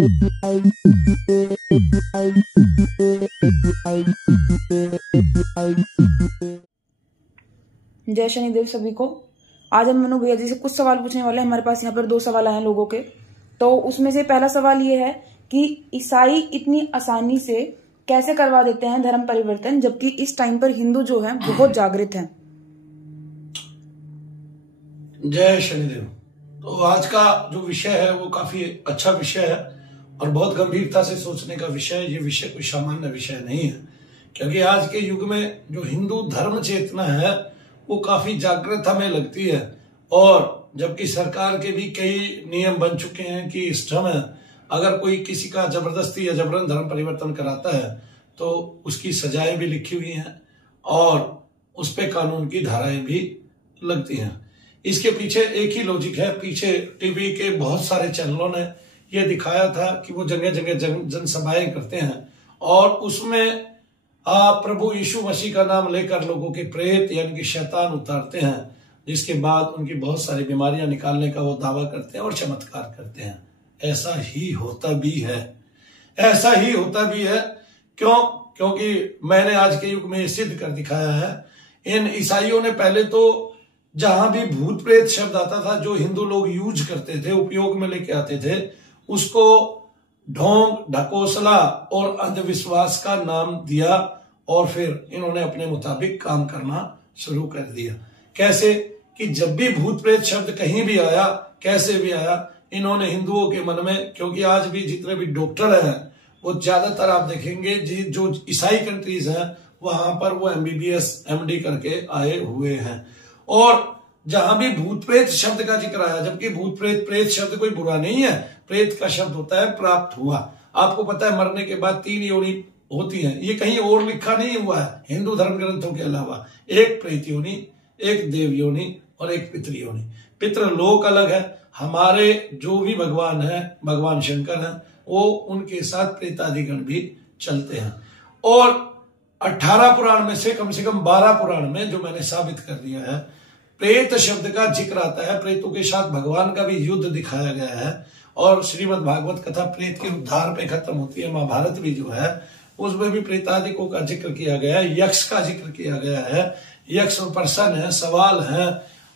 जय शनिदेव सभी को। आज हम मनु भैया जी से कुछ सवाल पूछने वाले हैं। हमारे पास यहाँ पर 2 सवाल आए हैं लोगों के। तो उसमें से पहला सवाल ये है कि ईसाई इतनी आसानी से कैसे करवा देते हैं धर्म परिवर्तन, जबकि इस टाइम पर हिंदू जो है बहुत जागृत हैं। जय शनिदेव। तो आज का जो विषय है वो काफी अच्छा विषय है और बहुत गंभीरता से सोचने का विषय है। ये विषय कोई सामान्य विषय नहीं है, क्योंकि आज के युग में जो हिंदू धर्म चेतना है वो काफी जागृत हमें लगती है। और जबकि सरकार के भी कई नियम बन चुके हैं कि इस समय अगर कोई किसी का जबरदस्ती या जबरन धर्म परिवर्तन कराता है तो उसकी सजाएं भी लिखी हुई हैं और उस पे कानून की धाराएं भी लगती हैं। इसके पीछे एक ही लॉजिक है। पीछे टीवी के बहुत सारे चैनलों ने यह दिखाया था कि वो जगह जगह जनसभाएं करते हैं और उसमें प्रभु यीशु मसीह का नाम लेकर लोगों के प्रेत यानी कि शैतान उतारते हैं, जिसके बाद उनकी बहुत सारी बीमारियां निकालने का वो दावा करते हैं और चमत्कार करते हैं। ऐसा ही होता भी है, ऐसा ही होता भी है। क्यों? क्योंकि मैंने आज के युग में सिद्ध कर दिखाया है। इन ईसाइयों ने पहले तो जहां भी भूत प्रेत शब्द आता था, जो हिंदू लोग यूज करते थे, उपयोग में लेके आते थे, उसको ढोंग, ढकोसला और अंधविश्वास का नाम दिया और फिर इन्होंने अपने मुताबिक काम करना शुरू कर दिया। कैसे कि जब भी भूत प्रेत शब्द कहीं भी आया, कैसे भी आया, इन्होंने हिंदुओं के मन में, क्योंकि आज भी जितने भी डॉक्टर हैं वो ज्यादातर आप देखेंगे जो ईसाई कंट्रीज हैं वहां पर वो MBBS MD करके आए हुए हैं। और जहां भी भूत प्रेत शब्द का जिक्र आया, जबकि भूत प्रेत शब्द कोई बुरा नहीं है। प्रेत का शब्द होता है प्राप्त हुआ। आपको पता है मरने के बाद 3 योनि होती हैं। ये कहीं और लिखा नहीं हुआ है हिंदू धर्म ग्रंथों के अलावा। एक प्रेत योनि, एक देव योनि और एक पितृ योनि। पितृलोक अलग है। हमारे जो भी भगवान है, भगवान शंकर हैं, वो उनके साथ प्रेतादिगण भी चलते हैं। और 18 पुराण में से कम 12 पुराण में जो मैंने साबित कर दिया है, प्रेत शब्द का जिक्र आता है। प्रेतों के साथ भगवान का भी युद्ध दिखाया गया है और श्रीमद् भागवत कथा प्रेत के उद्धार पे खत्म होती है। महाभारत भी जो है उसमें भी प्रेतादिकों का जिक्र किया गया है, यक्ष का जिक्र किया गया है। यक्ष प्रश्न है, सवाल है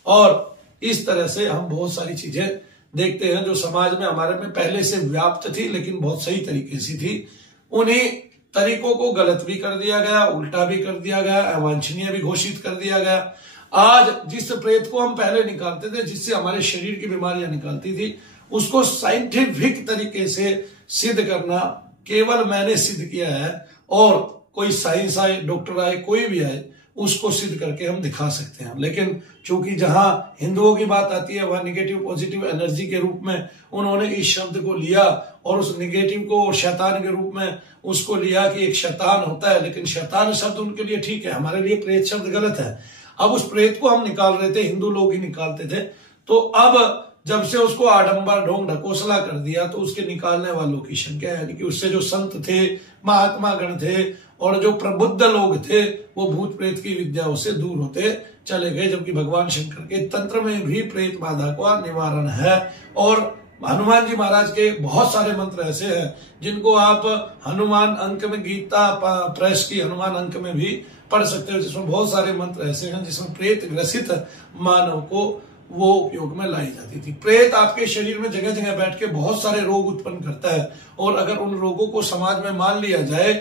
और इस तरह से हम बहुत सारी चीजें देखते हैं जो समाज में हमारे में पहले से व्याप्त थी, लेकिन बहुत सही तरीके से थी। उन्हीं तरीकों को गलत भी कर दिया गया, उल्टा भी कर दिया गया, अवांछनीय भी घोषित कर दिया गया। आज जिस प्रेत को हम पहले निकालते थे, जिससे हमारे शरीर की बीमारियां निकालती थी, उसको साइंटिफिक तरीके से सिद्ध करना केवल मैंने सिद्ध किया है। और कोई साइंस आए, डॉक्टर आए, कोई भी आए, उसको सिद्ध करके हम दिखा सकते हैं। लेकिन चूंकि जहां हिंदुओं की बात आती है वहां निगेटिव पॉजिटिव एनर्जी के रूप में उन्होंने इस शब्द को लिया और उस निगेटिव को शैतान के रूप में उसको लिया कि एक शैतान होता है। लेकिन शैतान शब्द उनके लिए ठीक है, हमारे लिए प्रेत शब्द गलत है। अब उस प्रेत को हम निकाल रहे थे, हिंदू लोग ही निकालते थे। तो अब जब से उसको आडंबर, ढोंग, ढकोसला कर दिया तो उसके निकालने वालों की संख्या, यानी कि उससे जो संत थे, महात्मा गण थे और जो प्रबुद्ध लोग थे, वो भूत प्रेत की विद्याओं से दूर होते चले गए। जबकि भगवान शंकर के तंत्र में भी प्रेत बाधा का निवारण है। और हनुमान जी महाराज के बहुत सारे मंत्र ऐसे हैं जिनको आप हनुमान अंक में, गीता प्रेस की हनुमान अंक में भी पढ़ सकते हो, जिसमें बहुत सारे मंत्र ऐसे हैं जिसमें प्रेत ग्रसित मानव को वो उपयोग में लाई जाती थी। प्रेत आपके शरीर में जगह जगह बैठ के बहुत सारे रोग उत्पन्न करता है और अगर उन रोगों को समाज में मान लिया जाए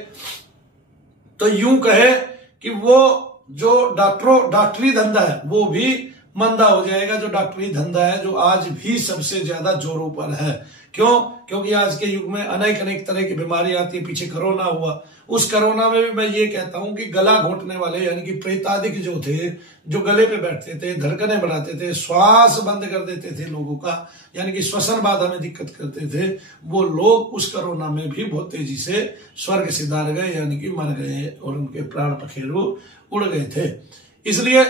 तो यूं कहे कि वो जो डॉक्टरी धंधा है वो भी मंदा हो जाएगा। जो डॉक्टरी धंधा है, जो आज भी सबसे ज्यादा जोरों पर है। क्यों? क्योंकि आज के युग में अनेक तरह की बीमारी आती है। पीछे कोरोना हुआ, उस कोरोना में भी मैं ये कहता हूं कि गला घोटने वाले यानी कि प्रेतादिक जो थे, जो गले पे बैठते थे, धड़कनें बढ़ाते थे, श्वास बंद कर देते थे लोगों का, यानी कि श्वसन बाधा में दिक्कत करते थे, वो लोग उस कोरोना में भी बहुत तेजी से स्वर्ग सिधार गए, यानी कि मर गए और उनके प्राण पखेरु उड़ गए थे। इसलिए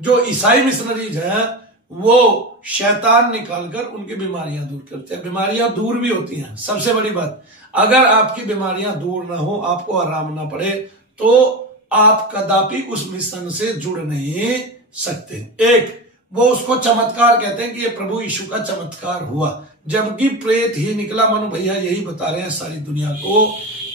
जो ईसाई मिशनरीज हैं वो शैतान निकालकर उनकी बीमारियां दूर करते हैं। बीमारियां दूर भी होती हैं। सबसे बड़ी बात, अगर आपकी बीमारियां दूर ना हो, आपको आराम ना पड़े, तो आप कदापि उस मिशन से जुड़ नहीं सकते। एक वो उसको चमत्कार कहते हैं कि ये प्रभु यीशु का चमत्कार हुआ। जबकि प्रेत ही निकला। मनु भैया यही बता रहे हैं सारी दुनिया को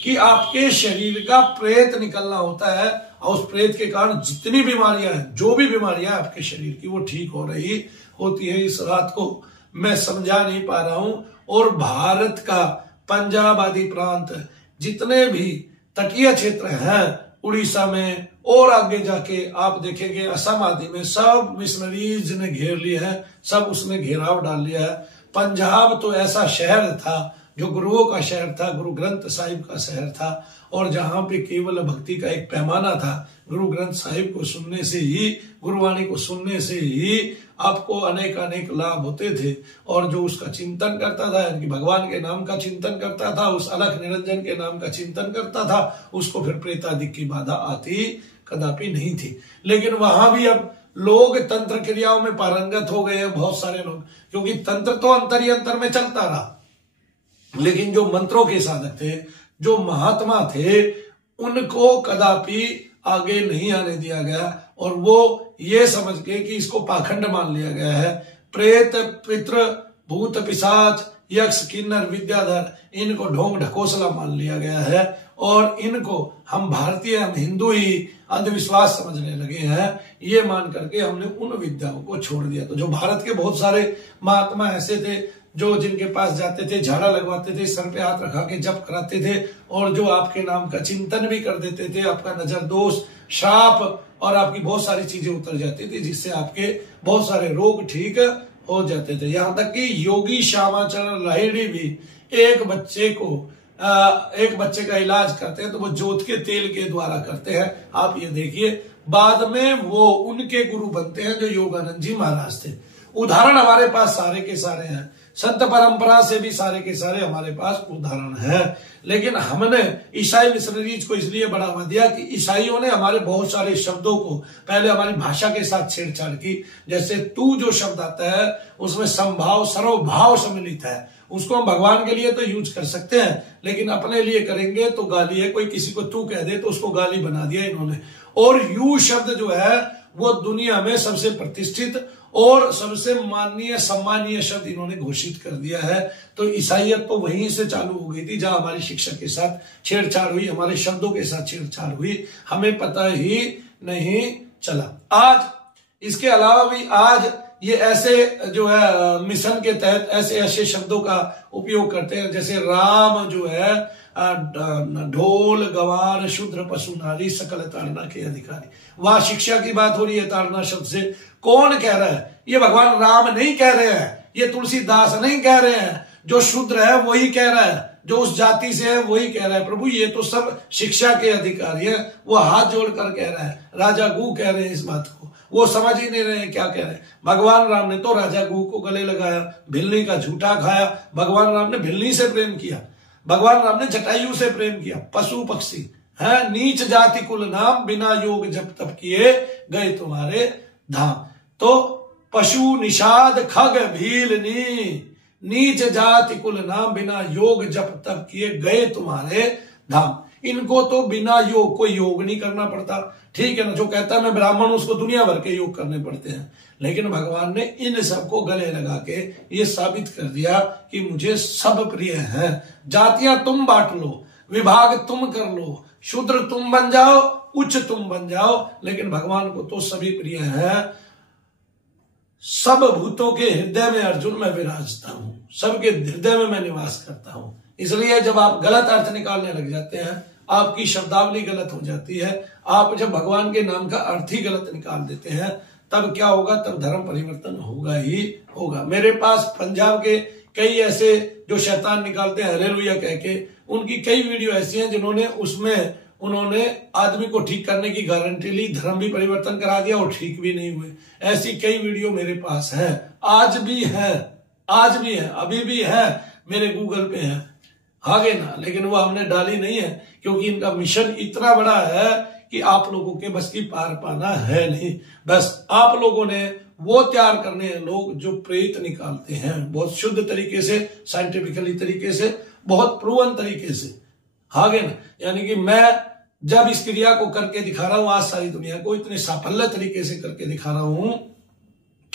कि आपके शरीर का प्रेत निकलना होता है, और उस प्रेत के कारण जितनी बीमारियां हैं, जो भी बीमारियां आपके शरीर की, वो ठीक हो रही होती है। इस बात को मैं समझा नहीं पा रहा हूं। और भारत का पंजाब आदि प्रांत, जितने भी तटीय क्षेत्र हैं, उड़ीसा में और आगे जाके आप देखेंगे असम आदि में, सब मिशनरीज ने घेर लिए हैं, सब उसने घेराव डाल लिया है। पंजाब तो ऐसा शहर था जो गुरुओं का शहर था, गुरु ग्रंथ साहिब का शहर था, और जहां पे केवल भक्ति का एक पैमाना था। गुरु ग्रंथ साहिब को सुनने से ही, गुरुवाणी को सुनने से ही आपको अनेक अनेक लाभ होते थे। और जो उसका चिंतन करता था, यानी कि भगवान के नाम का चिंतन करता था, उस अलख निरंजन के नाम का चिंतन करता था, उसको फिर प्रेतादि की बाधा आती कदापि नहीं थी। लेकिन वहां भी अब लोग तंत्र क्रियाओं में पारंगत हो गए हैं, बहुत सारे लोग, क्योंकि तंत्र तो अंतर ही अंतर में चलता रहा, लेकिन जो मंत्रों के साधक थे, जो महात्मा थे, उनको कदापि आगे नहीं आने दिया गया। और वो ये समझ के कि इसको पाखंड मान लिया गया है। प्रेत, पितृ, भूत, पिशाच, यक्ष, किन्नर, विद्याधर, इनको ढोंग ढकोसला मान लिया गया है, और इनको हम भारतीय, हम हिंदू ही अंधविश्वास समझने लगे हैं। ये मान करके हमने उन विद्याओं को छोड़ दिया। तो जो भारत के बहुत सारे महात्मा ऐसे थे जो जिनके पास जाते थे, झाड़ा लगवाते थे, सर पे हाथ रखा के जप कराते थे, और जो आपके नाम का चिंतन भी कर देते थे, आपका नजर दोष, श्राप और आपकी बहुत सारी चीजें उतर जाती थी, जिससे आपके बहुत सारे रोग ठीक हो जाते थे। यहां तक कि योगी श्यामाचरण लाहिड़ी भी एक बच्चे का इलाज करते हैं तो वो जोत के तेल के द्वारा करते हैं। आप ये देखिए, बाद में वो उनके गुरु बनते हैं जो योगानंद जी महाराज थे। उदाहरण हमारे पास सारे के सारे हैं, संत परंपरा से भी सारे के सारे हमारे पास उदाहरण है। लेकिन हमने ईसाई मिशनरीज को इसलिए बढ़ावा दिया कि ईसाइयों ने हमारे बहुत सारे शब्दों को पहले हमारी भाषा के साथ छेड़छाड़ की। जैसे तू जो शब्द आता है उसमें समभाव, सर्वभाव सम्मिलित है, उसको हम भगवान के लिए तो यूज कर सकते हैं, लेकिन अपने लिए करेंगे तो गाली है। कोई किसी को तू कह दे तो उसको गाली बना दिया इन्होंने। और यू शब्द जो है वो दुनिया में सबसे प्रतिष्ठित और सबसे माननीय सम्मानीय शब्द इन्होंने घोषित कर दिया है। तो ईसाइयत तो वहीं से चालू हो गई थी जहां हमारी शिक्षा के साथ छेड़छाड़ हुई, हमारे शब्दों के साथ छेड़छाड़ हुई, हमें पता ही नहीं चला। आज इसके अलावा भी आज ये ऐसे जो है मिशन के तहत ऐसे ऐसे शब्दों का उपयोग करते हैं, जैसे राम जो है ढोल गवार शूद्र पशु नारी सकल ताड़ना के अधिकारी। वहां शिक्षा की बात हो रही है ताड़ना शब्द से। कौन कह रहा है? ये भगवान राम नहीं कह रहे हैं, ये तुलसीदास नहीं कह रहे हैं, जो शूद्र है वही कह रहा है, जो उस जाति से है वही कह रहा है। प्रभु ये तो सब शिक्षा के अधिकारी है। वो हाथ जोड़कर कह रहा है, राजा गू कह रहे हैं इस बात को, वो समझ ही नहीं रहे हैं क्या कह रहे हैं। भगवान राम ने तो राजा गू को गले लगाया, भिल्ली का झूठा खाया। भगवान राम ने भिल्ली से प्रेम किया, भगवान राम ने जटायु से प्रेम किया। पशु पक्षी है नीच जाति कुल नाम, बिना योग जब तप किए गए तुम्हारे धाम। तो पशु निषाद खग भीलनी, नीच जाति कुल नाम, बिना योग जप तप किए गए तुम्हारे धाम। इनको तो बिना योग, कोई योग नहीं करना पड़ता, ठीक है ना। जो कहता है मैं ब्राह्मण उसको दुनिया भर के योग करने पड़ते हैं, लेकिन भगवान ने इन सबको गले लगा के ये साबित कर दिया कि मुझे सब प्रिय है। जातियां तुम बांट लो, विभाग तुम कर लो, शूद्र तुम बन जाओ, उच्च तुम बन जाओ, लेकिन भगवान को तो सभी प्रिय है। सब भूतों के हृदय में अर्जुन मैं विराजता हूं, सबके हृदय में मैं निवास करता हूं। इसलिए जब आप गलत अर्थ निकालने लग जाते हैं, आपकी शब्दावली गलत हो जाती है, आप जब भगवान के नाम का अर्थ ही गलत निकाल देते हैं, तब क्या होगा? तब धर्म परिवर्तन होगा ही होगा। मेरे पास पंजाब के कई ऐसे जो शैतान निकालते हैं हालेलुया कह के, उनकी कई वीडियो ऐसी हैं जिन्होंने उसमें उन्होंने आदमी को ठीक करने की गारंटी ली, धर्म भी परिवर्तन करा दिया और ठीक भी नहीं हुए। ऐसी कई वीडियो मेरे पास है, आज भी है, अभी भी है, मेरे गूगल पे है, आगे ना, लेकिन वो हमने डाली नहीं है क्योंकि इनका मिशन इतना बड़ा है कि आप लोगों के बस की पार पाना है नहीं। बस आप लोगों ने वो तैयार करने हैं लोग जो प्रेत निकालते हैं, बहुत शुद्ध तरीके से, साइंटिफिकली तरीके से, बहुत प्रूवन तरीके से, आगे ना। यानी कि मैं जब इस क्रिया को करके दिखा रहा हूं आज सारी दुनिया को, इतने साफल्य तरीके से करके दिखा रहा हूं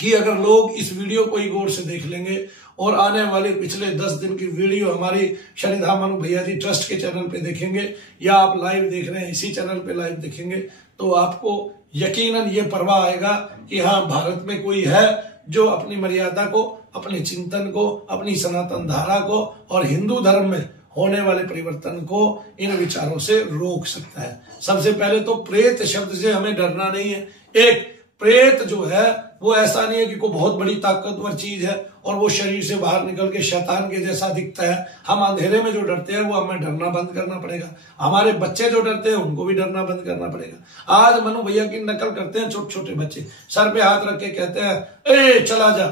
कि अगर लोग इस वीडियो को ही गौर से देख लेंगे और आने वाले पिछले 10 दिन की वीडियो हमारी शनिधाम मनु भैया जी ट्रस्ट के चैनल पे देखेंगे या आप लाइव देख रहे हैं इसी चैनल पे लाइव देखेंगे, तो आपको यकीनन ये परवाह आएगा कि हाँ, भारत में कोई है जो अपनी मर्यादा को, अपने चिंतन को, अपनी सनातन धारा को और हिंदू धर्म में होने वाले परिवर्तन को इन विचारों से रोक सकता है। सबसे पहले तो प्रेत शब्द से हमें डरना नहीं है। एक प्रेत जो है वो ऐसा नहीं है कि कोई बहुत बड़ी ताकतवर चीज है और वो शरीर से बाहर निकल के शैतान के जैसा दिखता है। हम अंधेरे में जो डरते हैं वो हमें डरना बंद करना पड़ेगा। हमारे बच्चे जो डरते हैं उनको भी डरना बंद करना पड़ेगा। आज मनु भैया की नकल करते हैं छोटे छोटे बच्चे, सर पे हाथ रख के कहते हैं ए चला जा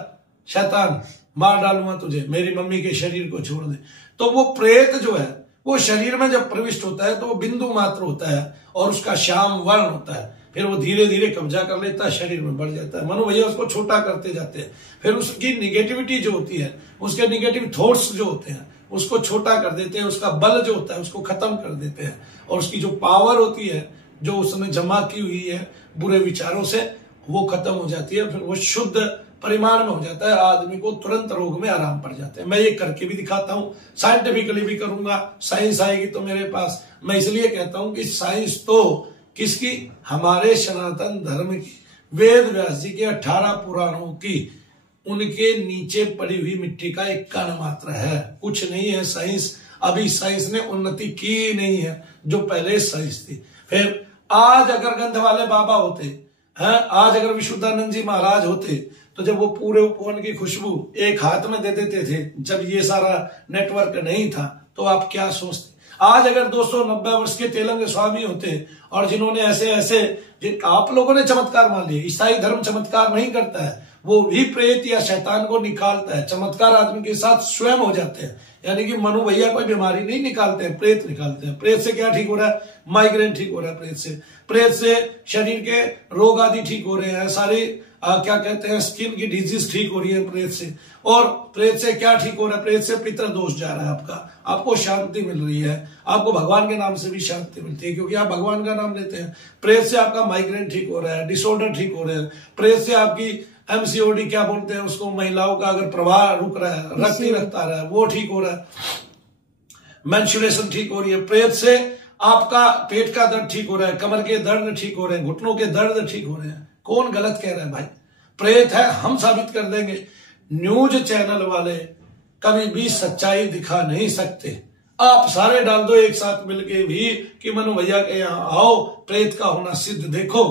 शैतान, मार डालूंगा तुझे, मेरी मम्मी के शरीर को छोड़ दे। तो वो प्रेत जो है वो शरीर में जब प्रविष्ट होता है तो वो बिंदु मात्र होता है और उसका श्याम वर्ण होता है। फिर वो धीरे धीरे कब्जा कर लेता है, शरीर में बढ़ जाता है। मनु भैया उसको छोटा करते जाते हैं। फिर उसकी निगेटिविटी जो होती है, उसके निगेटिव थॉट्स जो होते हैं उसको छोटा कर देते हैं, उसका बल जो होता है उसको खत्म कर देते हैं और उसकी जो पावर होती है जो उसने जमा की हुई है बुरे विचारों से, वो खत्म हो जाती है। फिर वो शुद्ध परिमाण में हो जाता है, आदमी को तुरंत रोग में आराम पड़ जाते हैं। मैं ये करके भी दिखाता हूं, साइंटिफिकली भी करूंगा, साइंस आएगी तो मेरे पास। मैं इसलिए कहता हूं कि साइंस तो किसकी, हमारे सनातन धर्म की, वेद व्यास जी के 18 पुराणों की, उनके नीचे पड़ी हुई मिट्टी का एक कण मात्र है, कुछ नहीं है। साइंस अभी साइंस ने उन्नति की नहीं है जो पहले साइंस थी। फिर आज अगर गंध वाले बाबा होते हैं, आज अगर विशुद्धानंद जी महाराज होते तो जब वो पूरे उपवन की खुशबू एक हाथ में दे देते थे, जब ये सारा नेटवर्क नहीं था, तो आप क्या सोचते। आज अगर 290 वर्ष के तेलंग स्वामी होते और जिन्होंने ऐसे ऐसे आप लोगों ने चमत्कार मान लिए, ईसाई धर्म चमत्कार नहीं करता है, वो भी प्रेत या शैतान को निकालता है। चमत्कार आदमी के साथ स्वयं हो जाते हैं, यानी कि मनु भैया कोई बीमारी नहीं निकालते हैं, प्रेत निकालते हैं। प्रेत से क्या ठीक हो रहा है, माइग्रेन ठीक हो रहा है प्रेत से शरीर के रोग आदि ठीक हो रहे हैं, सारी क्या कहते हैं स्किन की डिजीज ठीक हो रही है प्रेत से। और प्रेत से क्या ठीक हो रहा है, प्रेत से पितृ दोष जा रहा है आपका, आपको शांति मिल रही है, आपको भगवान के नाम से भी शांति मिलती है क्योंकि आप भगवान का नाम लेते हैं। प्रेत से आपका माइग्रेन ठीक हो रहा है, डिसऑर्डर ठीक हो रहे हैं। प्रेत से आपकी एमसीओडी क्या बोलते हैं उसको, महिलाओं का अगर प्रवाह रुक रहा है, रक्त नहीं रखता रहा है, वो ठीक हो रहा है। मेंस्ट्रुएशन ठीक हो रही है। प्रेत से आपका पेट का दर्द ठीक हो रहा है, कमर के दर्द ठीक हो रहे हैं, घुटनों के दर्द ठीक हो रहे हैं। कौन गलत कह रहा है भाई, प्रेत है, हम साबित कर देंगे। न्यूज चैनल वाले कभी भी सच्चाई दिखा नहीं सकते। आप सारे डाल दो एक साथ मिलके भी कि मनु भैया के यहाँ आओ, प्रेत का होना सिद्ध देखो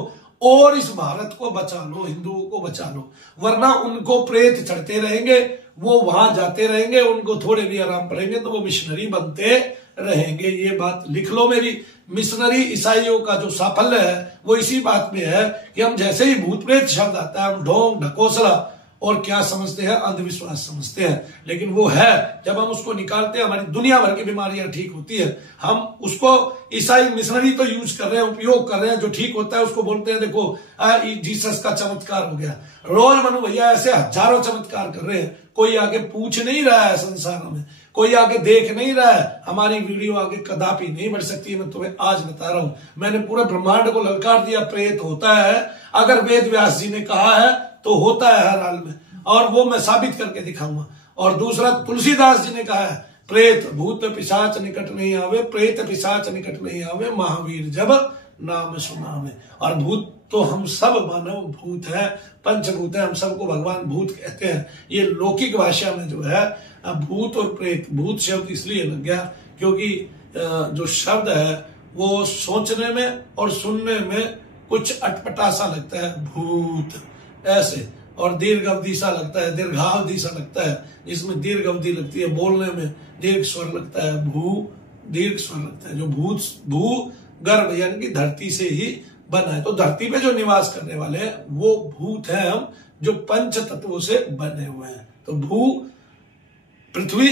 और इस भारत को बचा लो, हिंदुओं को बचा लो, वरना उनको प्रेत चढ़ते रहेंगे, वो वहां जाते रहेंगे, उनको थोड़े भी आराम पड़ेंगे तो वो मिशनरी बनते रहेंगे। ये बात लिख लो मेरी। मिशनरी ईसाइयों का जो साफल्य है वो इसी बात में है कि हम जैसे ही भूत प्रेत शब्द आता है हम ढोंग ढकोसला और क्या समझते हैं, अंधविश्वास समझते हैं। लेकिन वो है, जब हम उसको निकालते हैं हमारी दुनिया भर की बीमारियां ठीक होती है। हम उसको ईसाई मिशनरी तो यूज कर रहे हैं, उपयोग कर रहे हैं, जो ठीक होता है उसको बोलते हैं देखो जीसस का चमत्कार हो गया। रोज मनु भैया ऐसे हजारों चमत्कार कर रहे हैं, कोई आगे पूछ नहीं रहा है, संसार में कोई आगे देख नहीं रहा है। हमारी वीडियो आगे कदापि नहीं बढ़ सकती है, मैं तुम्हें आज बता रहा हूं। मैंने पूरे ब्रह्मांड को ललकार दिया, प्रेत होता है, अगर वेद व्यास जी ने कहा है तो होता है हर हाल में, और वो मैं साबित करके दिखाऊंगा। और दूसरा तुलसीदास जी ने कहा है, प्रेत भूत पिशाच निकट नहीं आवे, प्रेत पिशाच निकट नहीं आवे, महावीर जब नाम सुनावे। और भूत तो हम सब मानव भूत है, पंचभूत है, हम सबको भगवान भूत कहते हैं। ये लौकिक भाषा में जो है भूत और प्रेत, भूत शब्द इसलिए लग गया क्योंकि जो शब्द है वो सोचने में और सुनने में कुछ अटपटा सा लगता है, भूत ऐसे, और दीर्घ अवधि सा लगता है, दीर्घावधि सा लगता है, जिसमें दीर्घ अवधि लगती है, बोलने में दीर्घ स्वर लगता है, भू दीर्घ स्वर लगता है। जो भू गर्भ यानी कि धरती से ही बना है, तो धरती पे जो निवास करने वाले हैं वो भूत है हम, जो पंच तत्वों से बने हुए हैं। तो भू पृथ्वी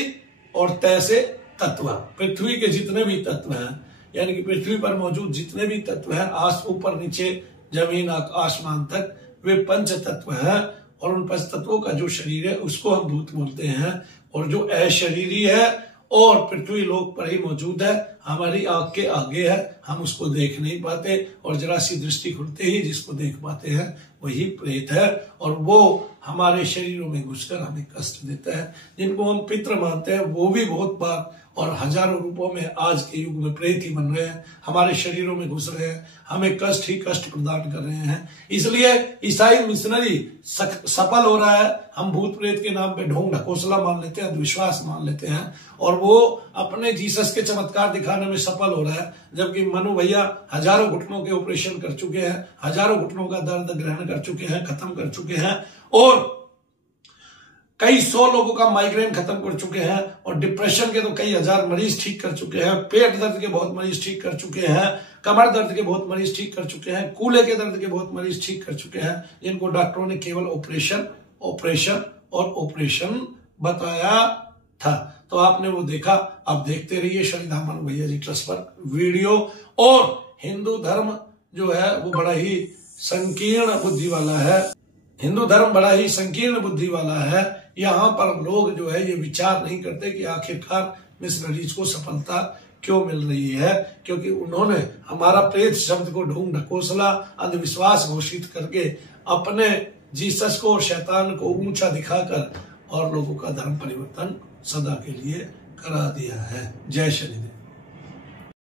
और तय से तत्व, पृथ्वी के जितने भी तत्व हैं, यानी कि पृथ्वी पर मौजूद जितने भी तत्व हैं, ऊपर नीचे जमीन आसमान तक, वे पंच तत्व हैं। और उन पंच तत्वों का जो शरीर है उसको हम भूत बोलते हैं। और जो अशरीरी है और पृथ्वी लोक पर ही मौजूद है, हमारी आंख के आगे है, हम उसको देख नहीं पाते, और जरा सी दृष्टि खुलते ही जिसको देख पाते हैं वही प्रेत है, और वो हमारे शरीरों में घुसकर हमें कष्ट देता है। जिनको हम पितृ मानते हैं वो भी बहुत बार और हजारों रूपों में आज के युग में प्रेत ही बन रहे हैं, हमारे शरीरों में घुस रहे हैं, हमें कष्ट ही कष्ट प्रदान कर रहे हैं। इसलिए ईसाई मिशनरी सफल हो रहा है। हम भूत प्रेत के नाम पे ढोंग ढकोसला मान लेते हैं, अंधविश्वास मान लेते हैं, और वो अपने जीसस के चमत्कार दिखाने में सफल हो रहा है, जबकि मनु भैया हजारों घुटनों के ऑपरेशन कर चुके हैं, हजारों घुटनों का दर्द ग्रहण कर चुके हैं, खत्म कर चुके हैं, और कई 100 लोगों का माइग्रेन खत्म कर चुके हैं, और डिप्रेशन के तो कई हजार मरीज ठीक कर चुके हैं, पेट दर्द के बहुत मरीज ठीक कर चुके हैं, कमर दर्द के बहुत मरीज ठीक कर चुके हैं, कूल्हे के दर्द के बहुत मरीज ठीक कर चुके हैं, जिनको डॉक्टरों ने केवल ऑपरेशन ऑपरेशन और ऑपरेशन बताया था। तो आपने वो देखा, आप देखते रहिए शनिधाम मनु भैया जी ट्रस्ट पर वीडियो। और हिंदू धर्म जो है वो बड़ा ही संकीर्ण बुद्धि वाला है, हिंदू धर्म बड़ा ही संकीर्ण बुद्धि वाला है। यहाँ पर लोग जो है ये विचार नहीं करते कि आखिरकार मिशनरीज को सफलता क्यों मिल रही है, क्योंकि उन्होंने हमारा प्रेत शब्द को ढोंग ढकोसला अंधविश्वास घोषित करके अपने जीसस को और शैतान को ऊंचा दिखाकर और लोगों का धर्म परिवर्तन सदा के लिए करा दिया है। जय शनिदेव।